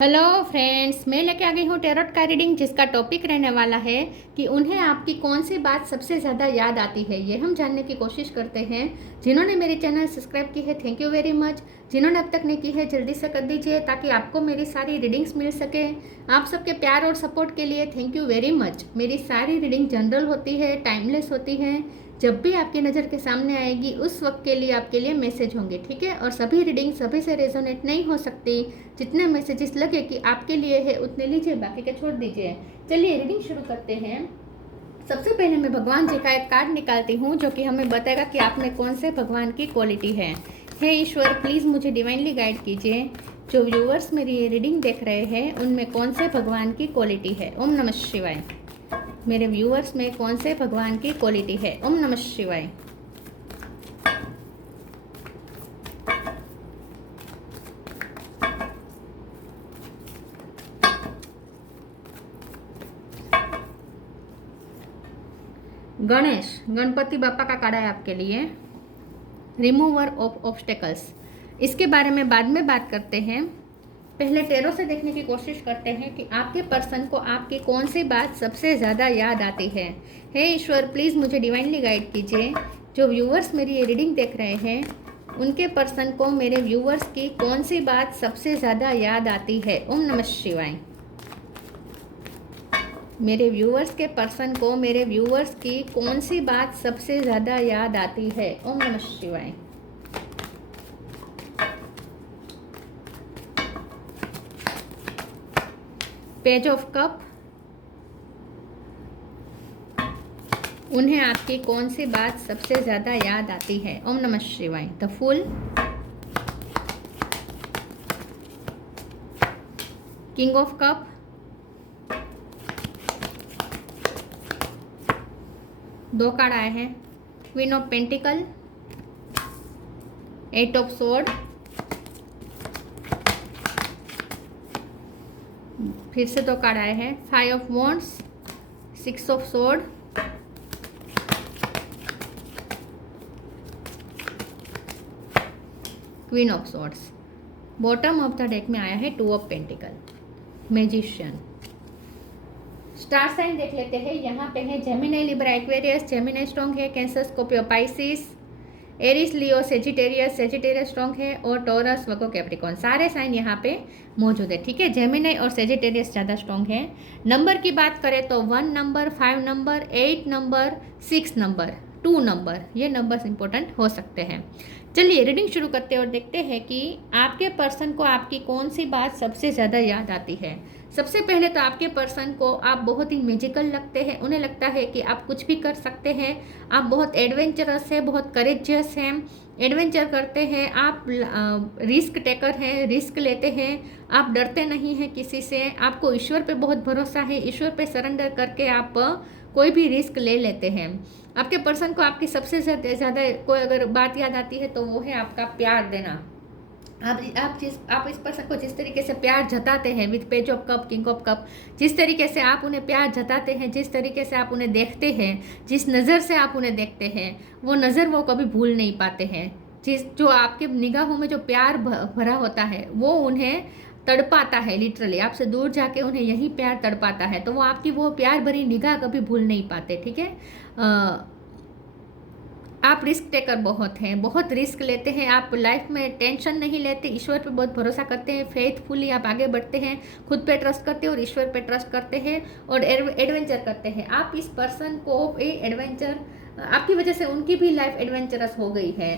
Hello friends, मैं लेके आ गई हूँ टैरोट का रीडिंग, जिसका टॉपिक रहने वाला है कि उन्हें आपकी कौन सी बात सबसे ज़्यादा याद आती है। ये हम जानने की कोशिश करते हैं। जिन्होंने मेरे चैनल सब्सक्राइब की है, थैंक यू वेरी मच। जिन्होंने अब तक नहीं की है, जल्दी से कर दीजिए ताकि आपको मेरी सारी रीडिंग्स मिल सके। आप सबके प्यार और सपोर्ट के लिए थैंक यू वेरी मच। मेरी सारी रीडिंग जनरल होती है, टाइमलेस होती है। जब भी आपकी नज़र के सामने आएगी उस वक्त के लिए आपके लिए मैसेज होंगे, ठीक है। और सभी रीडिंग सभी से रेजोनेट नहीं हो सकती। जितने मैसेजेस लगे कि आपके लिए है उतने लीजिए, बाकी के छोड़ दीजिए। चलिए रीडिंग शुरू करते हैं। सबसे पहले मैं भगवान जी का एक कार्ड निकालती हूँ जो कि हमें बताएगा कि आप में कौन से भगवान की क्वालिटी है। हे ईश्वर, प्लीज़ मुझे डिवाइनली गाइड कीजिए। जो व्यूअर्स मेरी ये रीडिंग देख रहे हैं उनमें कौन से भगवान की क्वालिटी है। ओम नमः शिवाय। मेरे व्यूअर्स में कौन से भगवान की क्वालिटी है। ओम नमः शिवाय। गणेश, गणपति बापा का कार्ड है आपके लिए। Remover of obstacles. इसके बारे में बाद में बात करते हैं। पहले टैरो से देखने की कोशिश करते हैं कि आपके पर्सन को आपकी कौन सी बात सबसे ज़्यादा याद आती है। हे ईश्वर, प्लीज़ मुझे डिवाइनली गाइड कीजिए। जो व्यूअर्स मेरी ये रीडिंग देख रहे हैं उनके पर्सन को मेरे व्यूअर्स की कौन सी बात सबसे ज़्यादा याद आती है। ओम नमः शिवाय। मेरे व्यूअर्स के पर्सन को मेरे व्यूअर्स की कौन सी बात सबसे ज़्यादा याद आती है। ओम नमः शिवाय। Page of cup. उन्हें आपकी कौन सी बात सबसे ज़्यादा याद आती है। ओम नमः शिवाय। The fool. King of cup. दो कार्ड आए हैं। Queen of pentacle, eight of sword, फिर से दो कार्ड आए हैं। Five of wands, six of sword, queen of swords. Bottom of the deck में आया है two of pentacle, magician. Star sign देख लेते हैं। यहाँ पे है Gemini, Libra, Aquarius. Gemini strong है, cancer, Scorpio, Pisces, Aries, Leo, Sagittarius. Sagittarius strong है, और टॉरस, वर्गो, कैप्रिकॉन। सारे साइन यहाँ पे मौजूद है, ठीक है। जेमिनी और सेजिटेरियस ज़्यादा स्ट्रॉन्ग है। नंबर की बात करें तो 1 number, 5 number, 8 number, 6 number, 2 number, ये नंबर्स इंपॉर्टेंट हो सकते हैं। चलिए रीडिंग शुरू करते हैं और देखते हैं कि आपके पर्सन को आपकी कौन सी बात सबसे ज़्यादा याद आती है। सबसे पहले तो आपके पर्सन को आप बहुत ही मैजिकल लगते हैं। उन्हें लगता है कि आप कुछ भी कर सकते हैं। आप बहुत एडवेंचरस हैं, बहुत करेजियस हैं, एडवेंचर करते हैं। आप रिस्क टेकर हैं, रिस्क लेते हैं। आप डरते नहीं हैं किसी से। आपको ईश्वर पे बहुत भरोसा है। ईश्वर पे सरेंडर करके आप कोई भी रिस्क ले लेते हैं। आपके पर्सन को आपकी सबसे ज़्यादा कोई अगर बात याद आती है तो वो है आपका प्यार देना। आप इस पर्सन को जिस तरीके से प्यार जताते हैं with page of cup, king of cup, जिस तरीके से आप उन्हें प्यार जताते हैं, जिस तरीके से आप उन्हें देखते हैं, जिस नज़र से आप उन्हें देखते हैं, वो नज़र वो कभी भूल नहीं पाते हैं। जो आपके निगाहों में जो प्यार भरा होता है वो उन्हें तड़पाता है। लिटरली आपसे दूर जाके उन्हें यही प्यार तड़पाता है, तो वो आपकी वो प्यार भरी निगाह कभी भूल नहीं पाते, ठीक है। आप रिस्क टेकर बहुत हैं, बहुत रिस्क लेते हैं। आप लाइफ में टेंशन नहीं लेते, ईश्वर पे बहुत भरोसा करते हैं। फेथफुली आप आगे बढ़ते हैं, खुद पे ट्रस्ट करते हैं और ईश्वर पे ट्रस्ट करते हैं और एडवेंचर करते हैं। आप इस पर्सन को एडवेंचर, आपकी वजह से उनकी भी लाइफ एडवेंचरस हो गई है।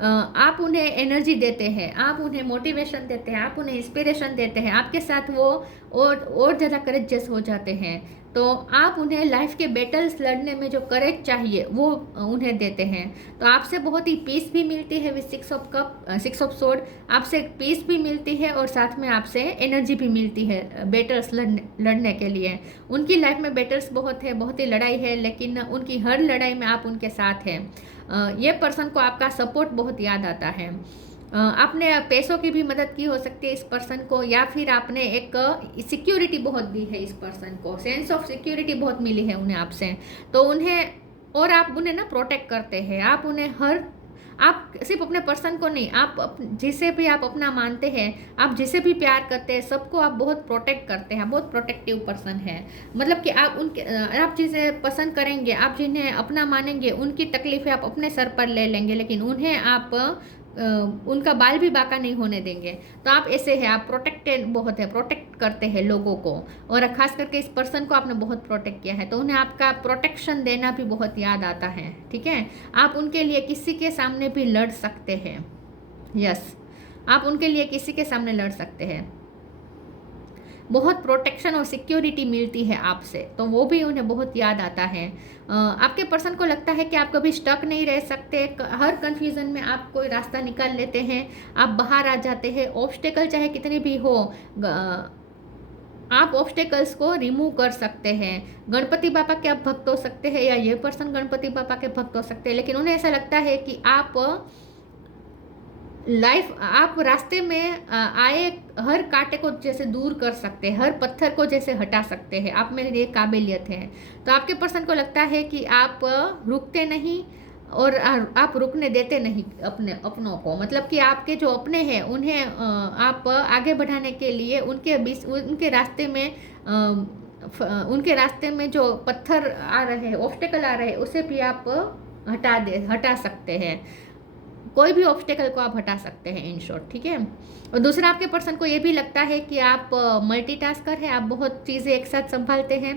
आप उन्हें एनर्जी देते हैं, आप उन्हें मोटिवेशन देते हैं, आप उन्हें इंस्पिरेशन देते हैं। आपके साथ वो और ज़्यादा करेजियस हो जाते हैं। तो आप उन्हें लाइफ के बैटल्स लड़ने में जो करेज चाहिए वो उन्हें देते हैं। तो आपसे बहुत ही पीस भी मिलती है with six of cup, six of sword. आपसे पीस भी मिलती है और साथ में आपसे एनर्जी भी मिलती है बैटल्स लड़ने के लिए। उनकी लाइफ में बैटल्स बहुत है, बहुत ही लड़ाई है, लेकिन उनकी हर लड़ाई में आप उनके साथ हैं। ये पर्सन को आपका सपोर्ट बहुत याद आता है। आपने पैसों की भी मदद की हो सकती है इस पर्सन को, या फिर आपने एक सिक्योरिटी बहुत दी है इस पर्सन को। सेंस ऑफ सिक्योरिटी बहुत मिली है उन्हें आपसे, तो उन्हें, और आप उन्हें ना प्रोटेक्ट करते हैं। आप उन्हें आप सिर्फ अपने पर्सन को नहीं, आप जिसे भी आप अपना मानते हैं, आप जिसे भी प्यार करते हैं, सबको आप बहुत प्रोटेक्ट करते हैं, बहुत प्रोटेक्टिव पर्सन है। मतलब कि आप जिसे पसंद करेंगे, आप जिन्हें अपना मानेंगे, उनकी तकलीफें आप अपने सर पर ले लेंगे, लेकिन उन्हें आप उनका बाल भी बाका नहीं होने देंगे। तो आप ऐसे हैं, आप प्रोटेक्टेड बहुत है, प्रोटेक्ट करते हैं लोगों को, और ख़ास करके इस पर्सन को आपने बहुत प्रोटेक्ट किया है, तो उन्हें आपका प्रोटेक्शन देना भी बहुत याद आता है। ठीक है, आप उनके लिए किसी के सामने भी लड़ सकते हैं। यस, आप उनके लिए किसी के सामने लड़ सकते हैं। बहुत प्रोटेक्शन और सिक्योरिटी मिलती है आपसे, तो वो भी उन्हें बहुत याद आता है। आपके पर्सन को लगता है कि आप कभी स्टक नहीं रह सकते, हर कन्फ्यूज़न में आप कोई रास्ता निकाल लेते हैं, आप बाहर आ जाते हैं। ऑब्स्टेकल चाहे कितने भी हो, आप ऑब्स्टेकल्स को रिमूव कर सकते हैं। गणपति बाबा के आप भक्त हो सकते हैं, या ये पर्सन गणपति बाबा के भक्त हो सकते हैं, लेकिन उन्हें ऐसा लगता है कि आप आप रास्ते में आए हर कांटे को जैसे दूर कर सकते हैं, हर पत्थर को जैसे हटा सकते हैं, आप में ये काबिलियत है। तो आपके पर्सन को लगता है कि आप रुकते नहीं और आप रुकने देते नहीं अपनों को। मतलब कि आपके जो अपने हैं उन्हें आप आगे बढ़ाने के लिए उनके रास्ते में जो पत्थर आ रहे हैं, ऑब्स्टेकल आ रहे हैं, उसे भी आप हटा सकते हैं। कोई भी ऑब्स्टेकल को आप हटा सकते हैं, इन शॉर्ट। ठीक है, और दूसरा, आपके पर्सन को ये भी लगता है कि आप मल्टीटास्कर है, आप बहुत चीज़ें एक साथ संभालते हैं।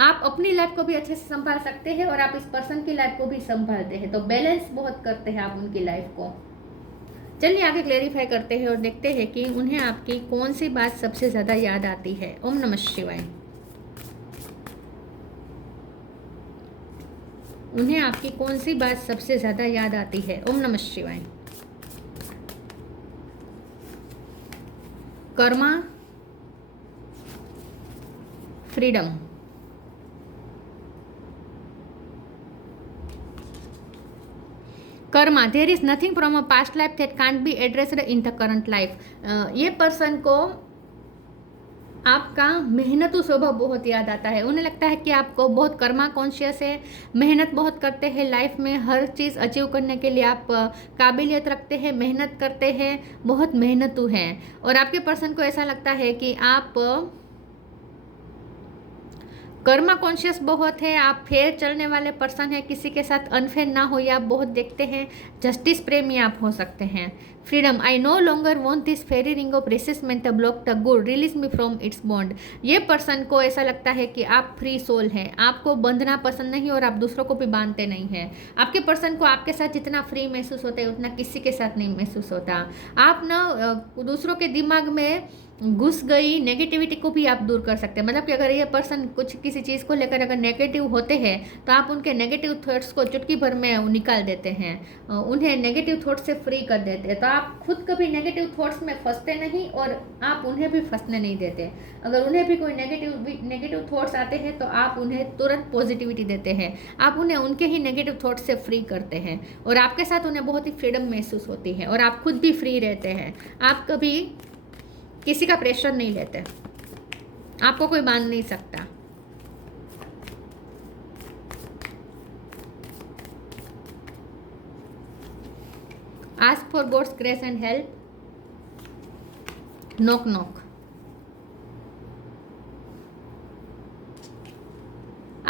आप अपनी लाइफ को भी अच्छे से संभाल सकते हैं और आप इस पर्सन की लाइफ को भी संभालते हैं, तो बैलेंस बहुत करते हैं आप उनकी लाइफ को। चलिए आगे क्लेरिफाई करते हैं और देखते हैं कि उन्हें आपकी कौन सी बात सबसे ज़्यादा याद आती है। ओम नमः शिवाय। उन्हें आपकी कौन सी बात सबसे ज़्यादा याद आती है। ओम नमः शिवाय। Karma, freedom. Karma, there is nothing from a past life that can't be addressed in the current life. ये पर्सन को आपका मेहनतू स्वभाव बहुत याद आता है। उन्हें लगता है कि आपको बहुत कर्मा कॉन्शियस है, मेहनत बहुत करते हैं लाइफ में, हर चीज़ अचीव करने के लिए आप काबिलियत रखते हैं, मेहनत करते हैं, बहुत मेहनतू हैं। और आपके पर्सन को ऐसा लगता है कि आप कर्मा कॉन्शियस बहुत है, आप फेयर चलने वाले पर्सन है, किसी के साथ अनफेयर ना हो, या आप बहुत देखते हैं, जस्टिस प्रेमी आप हो सकते हैं। Freedom, I no longer want this fairy ring of resentment block the good, release me from its bond. ये पर्सन को ऐसा लगता है कि आप फ्री सोल हैं, आपको बंधना पसंद नहीं और आप दूसरों को भी बांधते नहीं हैं। आपके पर्सन को आपके साथ जितना फ्री महसूस होता है उतना किसी के साथ नहीं महसूस होता। आप ना दूसरों के दिमाग में घुस गई नेगेटिविटी को भी आप दूर कर सकते हैं। मतलब कि अगर ये पर्सन किसी चीज़ को लेकर अगर नेगेटिव होते हैं तो आप उनके नेगेटिव थॉट्स को चुटकी भर में निकाल देते हैं, उन्हें नेगेटिव थॉट्स से फ्री कर देते हैं। तो आप खुद कभी नेगेटिव थॉट्स में फंसते नहीं और आप उन्हें भी फंसने नहीं देते। अगर उन्हें भी कोई नेगेटिव थॉट्स आते हैं तो आप उन्हें तुरंत पॉजिटिविटी देते हैं, आप उन्हें उनके ही नेगेटिव थॉट्स से फ्री करते हैं और आपके साथ उन्हें बहुत ही फ्रीडम महसूस होती है और आप खुद भी फ्री रहते हैं। आप कभी किसी का प्रेशर नहीं लेते, आपको कोई बांध नहीं सकता। Ask for God's grace and help, knock knock.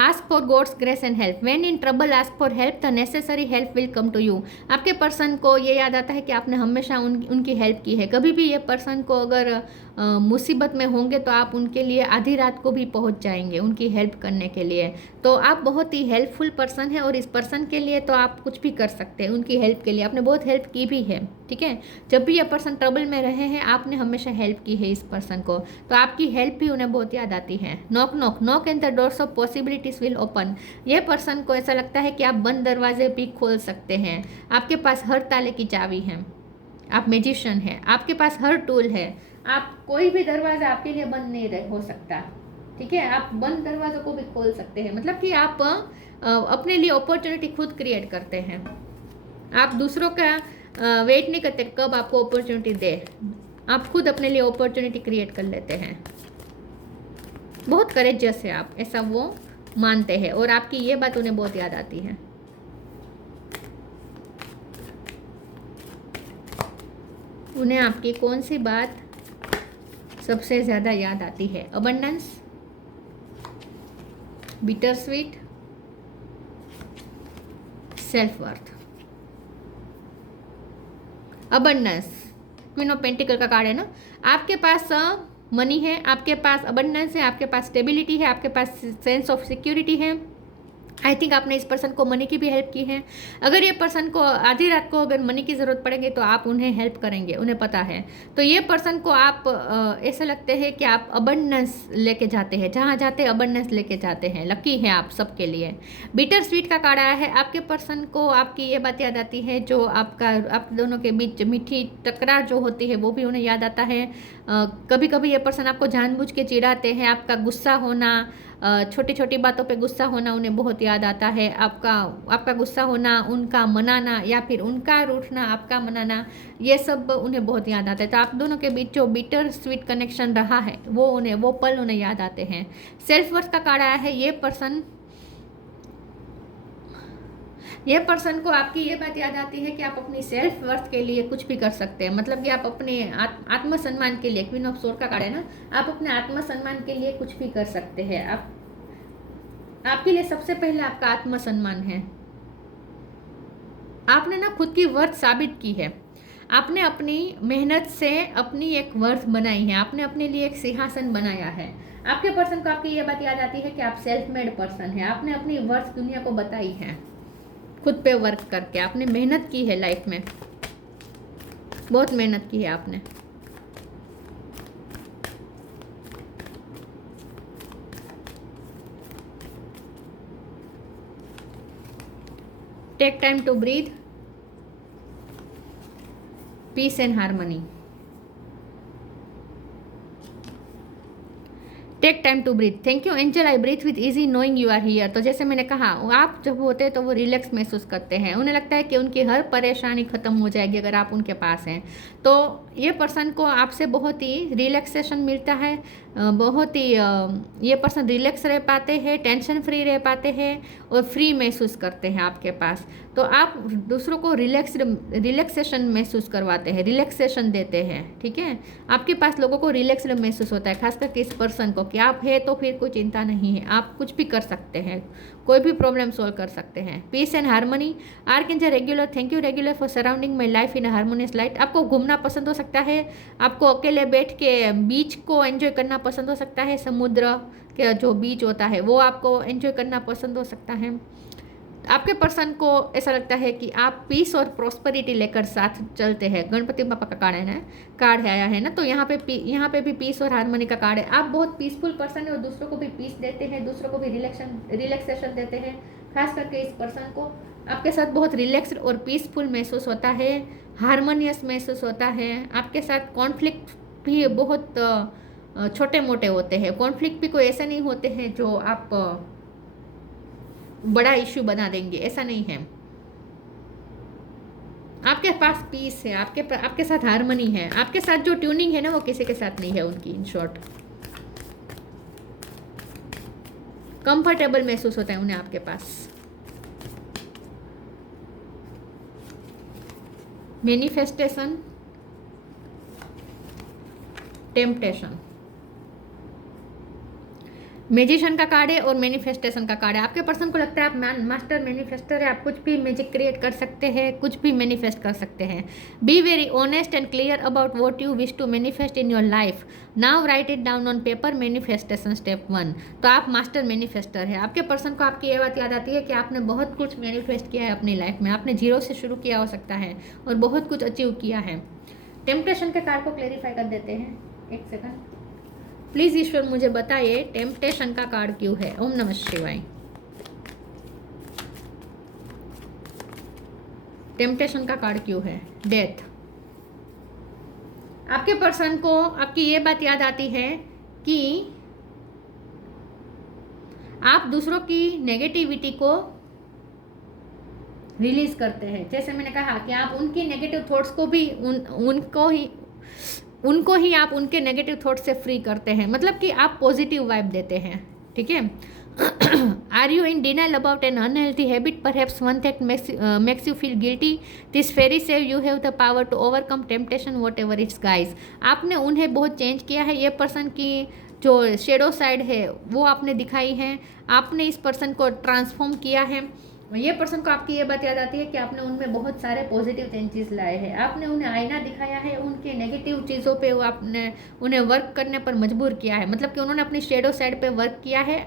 Ask for God's grace and help, when in trouble ask for help, the necessary help will come to you. आपके पर्सन को ये याद आता है कि आपने हमेशा उनकी हेल्प की है। कभी भी ये पर्सन को अगर मुसीबत में होंगे तो आप उनके लिए आधी रात को भी पहुंच जाएंगे उनकी हेल्प करने के लिए। तो आप बहुत ही हेल्पफुल पर्सन है और इस पर्सन के लिए तो आप कुछ भी कर सकते हैं। उनकी हेल्प के लिए आपने बहुत हेल्प की भी है। ठीक है, जब भी ये पर्सन ट्रबल में रहे हैं आपने हमेशा हेल्प की है इस पर्सन को, तो आपकी हेल्प भी उन्हें बहुत याद आती है। Knock knock, knock and the doors of possibilities will open. ये पर्सन को ऐसा लगता है कि आप बंद दरवाजे भी खोल सकते हैं, आपके पास हर ताले की चाबी है, आप मैजिशियन हैं, आपके पास हर टूल है, आप कोई भी दरवाज़ा आपके लिए बंद नहीं हो सकता। ठीक है, आप बंद दरवाज़ों को भी खोल सकते हैं। मतलब कि आप अपने लिए अपॉर्चुनिटी खुद क्रिएट करते हैं, आप दूसरों का वेट नहीं करते कब आपको अपॉर्चुनिटी दे, आप खुद अपने लिए अपॉर्चुनिटी क्रिएट कर लेते हैं। बहुत करेजियस है आप, ऐसा वो मानते हैं और आपकी ये बात उन्हें बहुत याद आती है। उन्हें आपकी कौन सी बात सबसे ज़्यादा याद आती है? Abundance, bitter sweet, self worth. Abundance, queen of pentacle का कार्ड है ना। आपके पास मनी है, आपके पास अबंडेंस है, आपके पास स्टेबिलिटी है, आपके पास सेंस ऑफ सिक्योरिटी है। आई थिंक आपने इस पर्सन को मनी की भी हेल्प की है। अगर ये पर्सन को आधी रात को अगर मनी की ज़रूरत पड़ेगी तो आप उन्हें हेल्प करेंगे, उन्हें पता है। तो ये पर्सन को आप ऐसा लगते हैं कि आप अबंडेंस लेके जाते हैं, जहाँ जाते अबंडेंस लेके जाते हैं। लकी है आप सबके लिए। बिटर स्वीट का कार्ड आया है। आपके पर्सन को आपकी ये बात याद आती है जो आप दोनों के बीच मीठी तकरार जो होती है वो भी उन्हें याद आता है। कभी कभी ये पर्सन आपको जानबूझ के चिढ़ाते हैं। आपका गुस्सा होना, छोटी छोटी बातों पे गुस्सा होना उन्हें बहुत याद आता है। आपका गुस्सा होना, उनका मनाना या फिर उनका रूठना, आपका मनाना, ये सब उन्हें बहुत याद आता है। तो आप दोनों के बीच जो बिटर स्वीट कनेक्शन रहा है वो पल उन्हें याद आते हैं। सेल्फ वर्थ का कार्ड आया है। ये पर्सन को आपकी ये बात याद आती है कि आप अपनी सेल्फ वर्थ के लिए कुछ भी कर सकते हैं। मतलब कि आप अपने आत्मसम्मान के लिए, क्वीन ऑफ सोर्ड का कार्ड है ना, आप अपने आत्मसम्मान के लिए कुछ भी कर सकते हैं। आपके लिए सबसे पहले आपका आत्मसम्मान है। आपने ना खुद की वर्थ साबित की है। आपने अपनी मेहनत से अपनी एक वर्थ बनाई है। आपने अपने लिए एक सिंहासन बनाया है। आपके पर्सन को आपकी ये बात याद आती है कि आप सेल्फ मेड पर्सन है। आपने अपनी वर्थ दुनिया को बताई है खुद पे वर्क करके। आपने मेहनत की है लाइफ में, बहुत मेहनत की है आपने। Take time to breathe, peace and harmony. Take time to breathe. Thank you angel. I breathe with easy knowing you are here. तो जैसे मैंने कहा, आप जब होते हैं तो वो रिलैक्स महसूस करते हैं। उन्हें लगता है कि उनकी हर परेशानी खत्म हो जाएगी अगर आप उनके पास हैं। तो ये पर्सन को आपसे बहुत ही रिलैक्सेशन मिलता है। बहुत ही ये पर्सन रिलैक्स रह पाते हैं, टेंशन फ्री रह पाते हैं और फ्री महसूस करते हैं आपके पास। तो आप दूसरों को रिलैक्सेशन महसूस करवाते हैं, रिलैक्सेशन देते हैं। ठीक है, आपके पास लोगों को रिलैक्स्ड महसूस होता है, खास करके इस पर्सन को, कि आप है तो फिर कोई चिंता नहीं है, आप कुछ भी कर सकते हैं, कोई भी प्रॉब्लम सॉल्व कर सकते हैं। Peace and harmony. Archangel Raguel. Thank you Raguel for surrounding my life in harmonious light. आपको घूमना पसंद हो सकता है, आपको अकेले बैठ के बीच को एंजॉय करना पसंद हो सकता है। समुद्र के जो बीच होता है वो आपको एंजॉय करना पसंद हो सकता है। आपके पर्सन को ऐसा लगता है कि आप पीस और प्रॉस्पेरिटी लेकर साथ चलते हैं। गणपति बापा का कार्ड आया है ना, तो यहाँ पे भी पीस और हार्मनी का कार्ड है। आप बहुत पीसफुल पर्सन है और दूसरों को भी पीस देते हैं, दूसरों को भी रिलैक्सेशन देते हैं। खास करके इस पर्सन को आपके साथ बहुत रिलैक्स्ड और पीसफुल महसूस होता है, हारमोनियस महसूस होता है। आपके साथ कॉन्फ्लिक्ट भी बहुत छोटे मोटे होते हैं। कॉन्फ्लिक्ट भी कोई ऐसे नहीं होते हैं जो आप बड़ा इश्यू बना देंगे, ऐसा नहीं है। आपके पास पीस है, आपके साथ हार्मनी है। आपके साथ जो ट्यूनिंग है ना वो किसी के साथ नहीं है उनकी। इन शॉर्ट कंफर्टेबल महसूस होता है उन्हें आपके पास। Manifestation, temptation. मैजिशियन का कार्ड है और मैनिफेस्टेशन का कार्ड है। आपके पर्सन को लगता है आप मास्टर मैनिफेस्टर है, आप कुछ भी मैजिक क्रिएट कर सकते हैं, कुछ भी मैनिफेस्ट कर सकते हैं। Be very honest and clear about what you wish to manifest in your life. Now write it down on paper. Manifestation step 1। तो आप मास्टर मैनिफेस्टर है। आपके पर्सन को आपकी ये बात याद आती है कि आपने बहुत कुछ मैनिफेस्ट किया है अपनी लाइफ में। आपने 0 से शुरू किया हो सकता है और बहुत कुछ अचीव किया है। टेम्पटेशन के कार्ड को क्लेरिफाई कर देते हैं। एक सेकंड प्लीज ईश्वर मुझे बताइए टेम्पटेशन का कार्ड क्यों है। ओम नमः शिवाय। टेम्पटेशन का कार्ड क्यों है? डेथ। आपके पर्सन को आपकी ये बात याद आती है कि आप दूसरों की नेगेटिविटी को रिलीज करते हैं। जैसे मैंने कहा कि आप उनकी नेगेटिव थॉट्स को भी उनको ही आप उनके नेगेटिव थॉट से फ्री करते हैं। मतलब कि आप पॉजिटिव वाइब देते हैं। ठीक है, Are you in denial about an unhealthy habit? Perhaps one that makes you feel guilty. This fairy says you have the power to overcome temptation, whatever it's, guys. आपने उन्हें बहुत चेंज किया है. ये पर्सन की जो शेडो साइड है वो आपने दिखाई है. आपने इस पर्सन को ट्रांसफॉर्म किया है. ये पर्सन को आपकी ये बात याद आती है कि आपने उनमें बहुत सारे पॉजिटिव चेंजेस लाए हैं. आपने उन्हें आईना दिखाया है. उनके नेगेटिव चीज़ों पे आपने उन्हें वर्क करने पर मजबूर किया है. मतलब कि उन्होंने अपनी शेडो साइड पे वर्क किया है,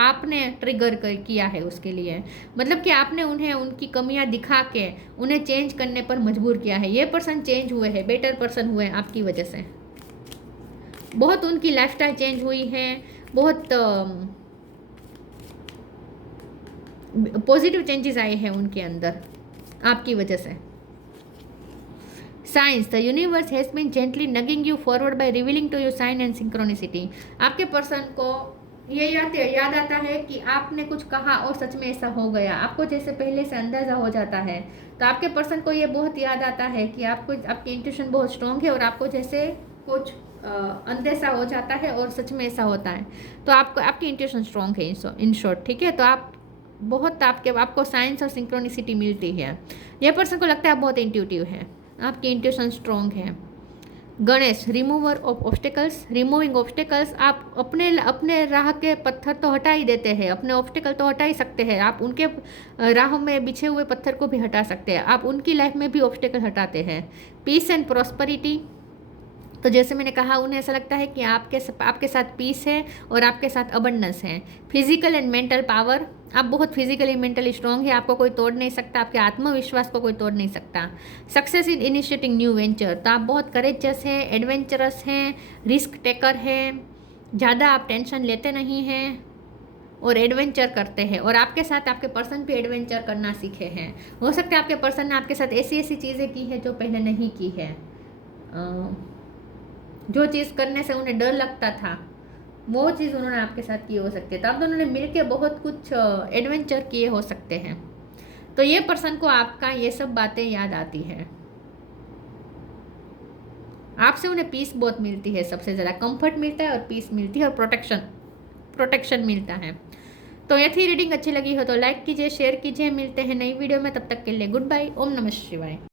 आपने ट्रिगर किया है उसके लिए. मतलब कि आपने उन्हें उनकी कमियां दिखा के उन्हें चेंज करने पर मजबूर किया है. ये पर्सन चेंज हुए हैं, बेटर पर्सन हुए हैं आपकी वजह से. बहुत उनकी लाइफस्टाइल चेंज हुई है, बहुत पॉजिटिव चेंजेस आए हैं उनके अंदर आपकी वजह से. Science, the universe has been gently nudging you forward by revealing to you sign and synchronicity. आपके पर्सन को ये याद आता है कि आपने कुछ कहा और सच में ऐसा हो गया. आपको जैसे पहले से अंदाज़ा हो जाता है. तो आपके पर्सन को ये बहुत याद आता है कि आपको आपकी इंट्यूशन बहुत स्ट्रॉन्ग है और आपको जैसे कुछ अंदेशा हो जाता है और सच में ऐसा होता है. तो आपकी इंट्यूशन स्ट्रॉन्ग है इन शॉर्ट. ठीक है, तो आपको साइंस और सिंक्रोनिसिटी मिलती है. यह पर्सन को लगता है आप बहुत इंट्यूटिव है, आपकी इंट्यूशन स्ट्रॉन्ग है. Ganesh, remover of obstacles. Removing obstacles, आप अपने राह के पत्थर तो हटा ही देते हैं, अपने ऑब्स्टिकल तो हटा ही सकते हैं. आप उनके राह में बिछे हुए पत्थर को भी हटा सकते हैं. आप उनकी लाइफ में भी ऑब्स्टिकल हटाते हैं. पीस एंड प्रॉस्पेरिटी, तो जैसे मैंने कहा उन्हें ऐसा लगता है कि आपके साथ पीस है और आपके साथ अबंडेंस है. फिजिकल एंड मेंटल पावर, आप बहुत फिजिकली मेंटली स्ट्रॉन्ग है. आपको कोई तोड़ नहीं सकता, आपके आत्मविश्वास को कोई तोड़ नहीं सकता. Success in initiating new venture, तो आप बहुत करेजियस हैं, एडवेंचरस हैं, रिस्क टेकर हैं. ज़्यादा आप टेंशन लेते नहीं हैं और एडवेंचर करते हैं. और आपके साथ आपके पर्सन भी एडवेंचर करना सीखे हैं. हो सकता है आपके पर्सन ने आपके साथ ऐसी चीज़ें की है जो पहले नहीं की है. जो चीज़ करने से उन्हें डर लगता था वो चीज़ उन्होंने आपके साथ की हो सकती है. तो आप दोनों ने मिलकर बहुत कुछ एडवेंचर किए हो सकते हैं. तो ये पर्सन को आपका ये सब बातें याद आती हैं. आपसे उन्हें पीस बहुत मिलती है, सबसे ज़्यादा कंफर्ट मिलता है और पीस मिलती है और प्रोटेक्शन मिलता है. तो ये थी रीडिंग. अच्छी लगी हो तो लाइक कीजिए, शेयर कीजिए. मिलते हैं नई वीडियो में, तब तक के लिए गुड बाय. ओम नमः शिवाय.